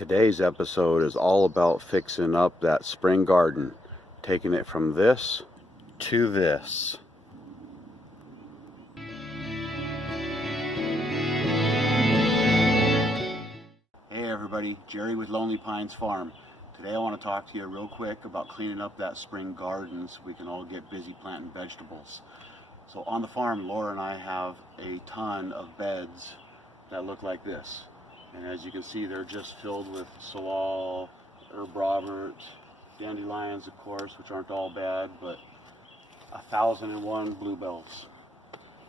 Today's episode is all about fixing up that spring garden, taking it from this to this. Hey everybody, Jerry with Lonely Pines Farm. Today I want to talk to you real quick about cleaning up that spring garden so we can all get busy planting vegetables. So on the farm, Laura and I have a ton of beds that look like this. And as you can see, they're just filled with 𝙎𝙬𝘼𝙔𝙎, 𝙎𝙬𝘼𝑔𝑟𝑎𝑡, dandelions of course, which aren't all bad, but 1001 bluebells.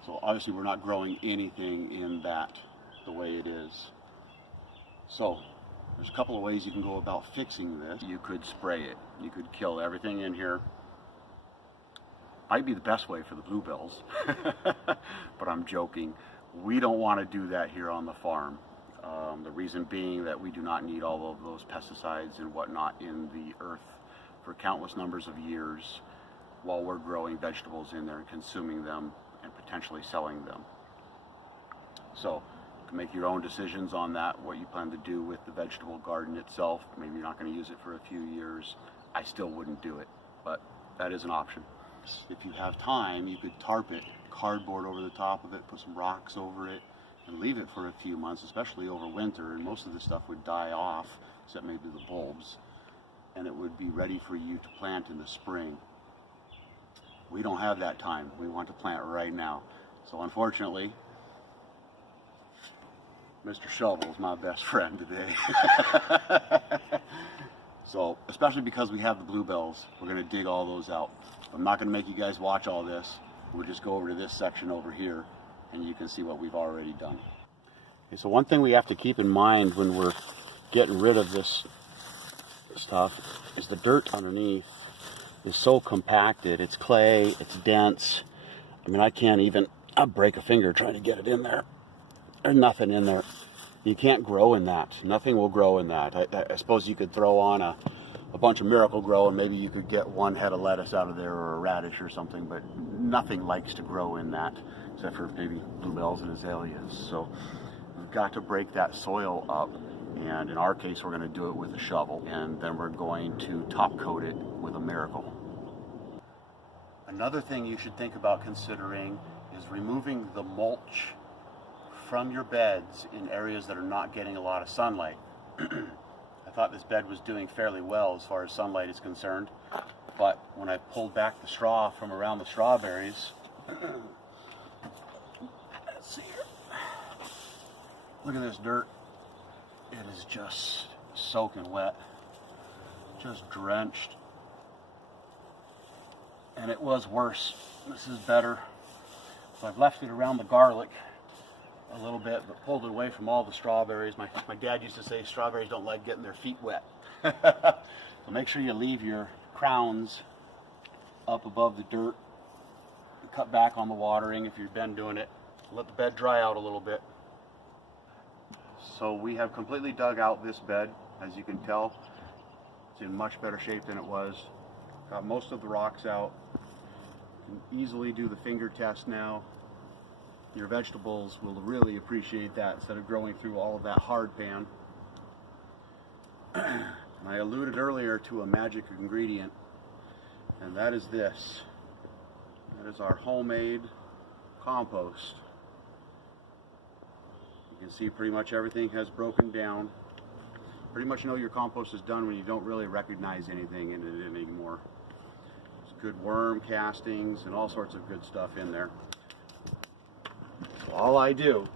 So obviously we're not growing anything in that the way it is. So there's a couple of ways you can go about fixing this. You could spray it. You could kill everything in here. Might be the best way for the bluebells, but I'm joking. We don't want to do that here on the farm. The reason being that we do not need all of those pesticides and whatnot in the earth for countless numbers of years while we're growing vegetables in there and consuming them and potentially selling them. So you can make your own decisions on that, what you plan to do with the vegetable garden itself. Maybe you're not going to use it for a few years. I still wouldn't do it, but that is an option. If you have time, you could tarp it, cardboard over the top of it, put some rocks over it, and leave it for a few months, especially over winter, and most of the stuff would die off, except maybe the bulbs, and it would be ready for you to plant in the spring. We don't have that time. We want to plant right now. So unfortunately, Mr. Shovel is my best friend today. So, especially because we have the bluebells, we're going to dig all those out. I'm not going to make you guys watch all this. We'll just go over to this section over here, and you can see what we've already done. Okay, so one thing we have to keep in mind when we're getting rid of this stuff is the dirt underneath is so compacted. It's clay, it's dense. I mean, I'll break a finger trying to get it in there. There's nothing in there. You can't grow in that. Nothing will grow in that. I suppose you could throw on a bunch of Miracle-Gro and maybe you could get one head of lettuce out of there or a radish or something, but nothing likes to grow in that except for maybe bluebells and azaleas. So we've got to break that soil up, and in our case we're going to do it with a shovel, and then we're going to top coat it with a Miracle. Another thing you should think about considering is removing the mulch from your beds in areas that are not getting a lot of sunlight. I thought this bed was doing fairly well as far as sunlight is concerned, but when I pulled back the straw from around the strawberries, let's see here. Look at this dirt. It is just soaking wet, just drenched. And it was worse. This is better. So I've left it around the garlic a little bit, but pulled it away from all the strawberries. My dad used to say strawberries don't like getting their feet wet. So make sure you leave your crowns up above the dirt. Cut back on the watering if you've been doing it. Let the bed dry out a little bit. So we have completely dug out this bed. As you can tell, it's in much better shape than it was. Got most of the rocks out. You can easily do the finger test now. Your vegetables will really appreciate that instead of growing through all of that hard pan. And I alluded earlier to a magic ingredient, and that is this. That is our homemade compost. You can see pretty much everything has broken down. Pretty much know your compost is done when you don't really recognize anything in it anymore. There's good worm castings and all sorts of good stuff in there. So all I do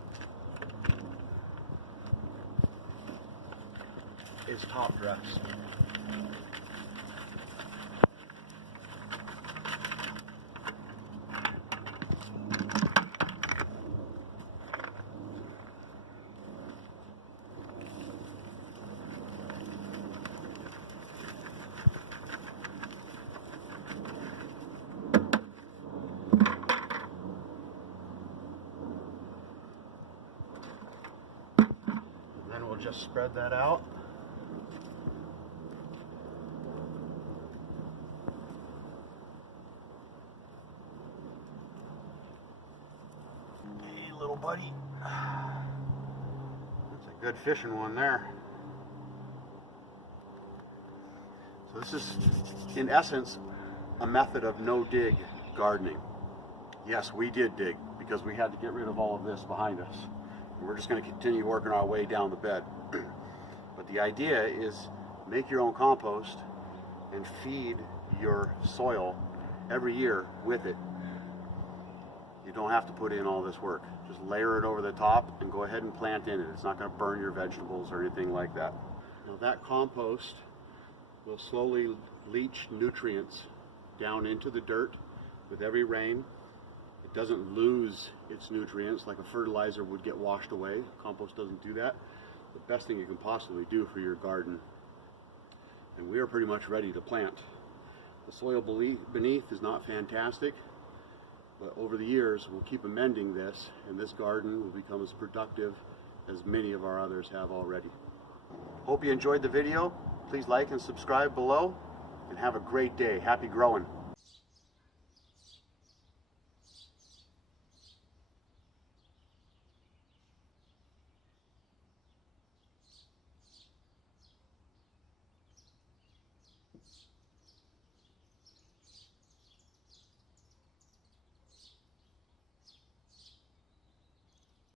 is top dress. We'll just spread that out. Hey, little buddy. That's a good fishing one there. So this is, in essence, a method of no-dig gardening. Yes, we did dig because we had to get rid of all of this behind us. And we're just going to continue working our way down the bed. But the idea is make your own compost and feed your soil every year with it. You don't have to put in all this work. Just layer it over the top and go ahead and plant in it. It's not going to burn your vegetables or anything like that. Now that compost will slowly leach nutrients down into the dirt with every rain. It doesn't lose its nutrients like a fertilizer would get washed away. Compost doesn't do that. The best thing you can possibly do for your garden. And we are pretty much ready to plant. The soil beneath is not fantastic, but over the years we'll keep amending this, and this garden will become as productive as many of our others have already. Hope you enjoyed the video. Please like and subscribe below, and have a great day. Happy growing.